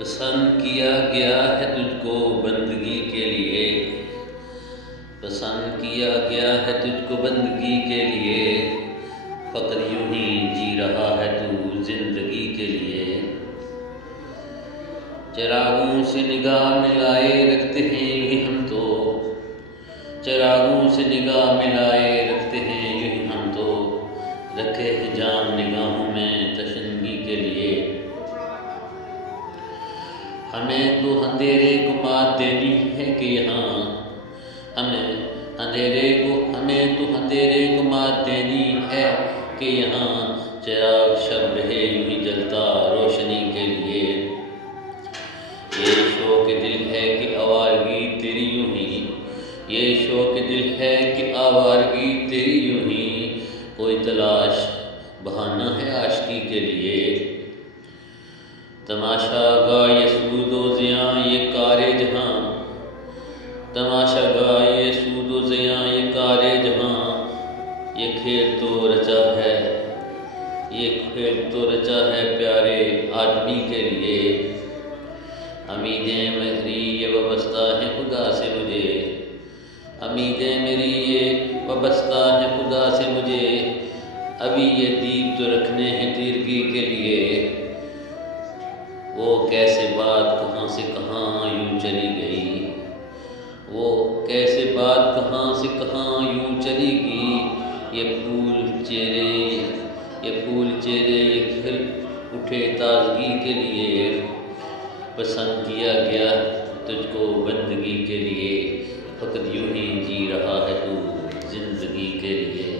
पसंद किया गया है तुझको बंदगी के लिए, पसंद किया गया है तुझको बंदगी के लिए, फ़क़्र यूं ही जी रहा है तू जिंदगी के लिए। चिरागों से निगाह मिलाए रखते हैं यूं ही हम तो, चिरागों से निगाह मिलाए रखते हैं यूं ही हम तो, रखे हैं जाम निगाहों में तशन्गी के लिए। हमें तो अंधेरे को मात देनी है कि यहाँ, हमें तो अंधेरे को मात देनी है कि यहाँ, चिराग शब रहे यूं ही जलता रोशनी के लिए। ये शौक़ दिल है कि आवारगी तेरी यूं ही, ये शौक़ दिल है कि आवारगी तेरी यूं ही, कोई तलाश बहाना है आशिकी के लिए। तमाशा गाए सूदो ज़ियां ये कारे जहाँ, तमाशा गाए सूदो ज़ियां ये कारे जहाँ, ये खेल तो रचा है, ये खेल तो रचा है प्यारे आदमी के लिए। उम्मीदें मेरी ये वाबस्ता है खुदा से मुझे, उम्मीदें मेरी ये वाबस्ता है खुदा से मुझे, अभी ये दीप तो रखने हैं तीरगी के लिए। वो कैसे बात कहाँ से कहाँ यूं चली गई, वो कैसे बात कहाँ से कहाँ यूं चली गई। ये फूल चेहरे ये खिल उठे ताजगी के लिए, पसंद किया गया तुझको बंदगी के लिए, फ़क़्र यूं ही जी रहा है तू जिंदगी के लिए।